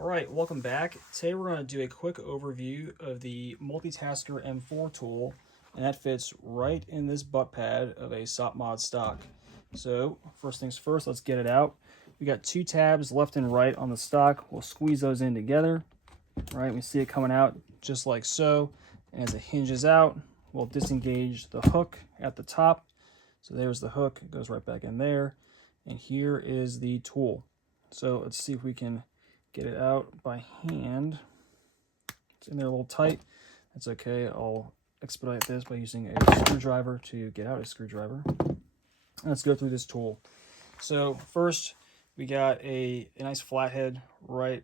All right, welcome back. Today we're going to do a quick overview of the Multitasker M4 tool, and that fits right in this butt pad of a SOPMOD stock. So first things first, let's get it out. We got two tabs left and right on the stock. We'll squeeze those in together. All right, we see it coming out just like so. And as it hinges out, we'll disengage the hook at the top. So there's the hook, it goes right back in there. And here is the tool. So let's see if we can get it out by hand. It's in there a little tight. That's okay. I'll expedite this by using a screwdriver to get out a screwdriver. Let's go through this tool. So first, we got a nice flathead right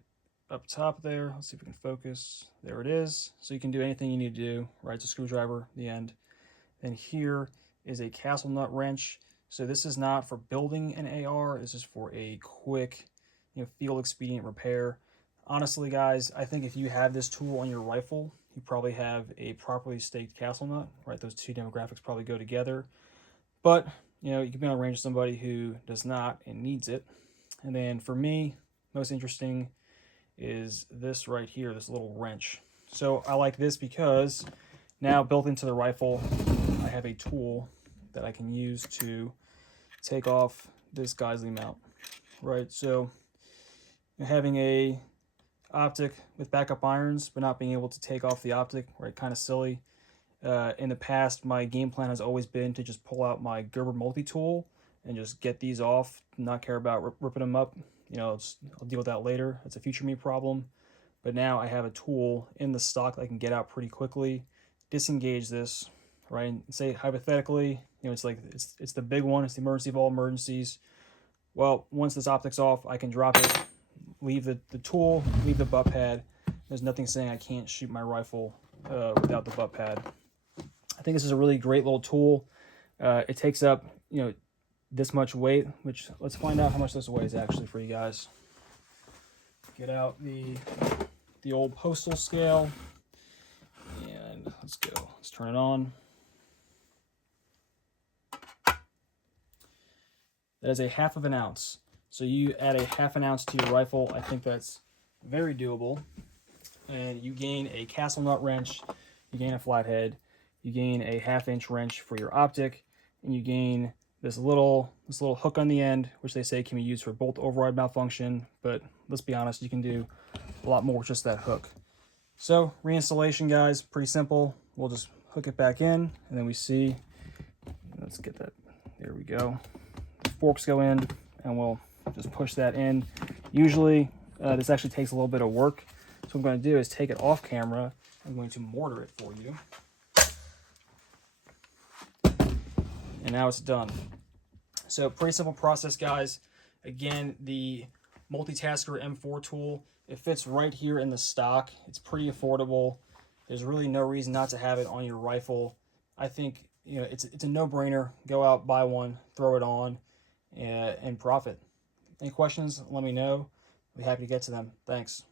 up top there. Let's see if we can focus. There it is. So you can do anything you need to do, right? It's a screwdriver, the end. And here is a castle nut wrench. So this is not for building an AR. This is for a quick, field expedient repair. Honestly, guys, I think if you have this tool on your rifle, you probably have a properly staked castle nut, right? Those two demographics probably go together. But, you can be on range with somebody who does not and needs it. And then for me, most interesting is this right here, this little wrench. So I like this because now built into the rifle, I have a tool that I can use to take off this Geisley mount, right? So having a optic with backup irons, but not being able to take off the optic, right? Kind of silly. In the past, my game plan has always been to just pull out my Gerber multi-tool and just get these off, not care about ripping them up. I'll deal with that later. It's a future me problem. But now I have a tool in the stock that I can get out pretty quickly, disengage this, right? And say hypothetically, it's the big one. It's the emergency of all emergencies. Well, once this optic's off, I can drop it, leave the tool, leave the butt pad. There's nothing saying I can't shoot my rifle without the butt pad. I think this is a really great little tool. It takes up, this much weight, which let's find out how much this weighs actually for you guys. Get out the old postal scale and let's go. Let's turn it on. That is a 1/2 ounce. So you add a 1/2 ounce to your rifle. I think that's very doable. And you gain a castle nut wrench, you gain a flathead, you gain a 1/2 inch wrench for your optic, and you gain this little hook on the end, which they say can be used for bolt override malfunction. But let's be honest, you can do a lot more with just that hook. So reinstallation, guys, pretty simple. We'll just hook it back in, and then we see. Let's get that. There we go. The forks go in, and we'll just push that in. Usually, this actually takes a little bit of work. So what I'm going to do is take it off camera. I'm going to mortar it for you. And now it's done. So pretty simple process, guys. Again, the Multitasker M4 tool, it fits right here in the stock. It's pretty affordable. There's really no reason not to have it on your rifle. I think, it's a no-brainer. Go out, buy one, throw it on, and profit. Any questions, let me know. I'll be happy to get to them. Thanks.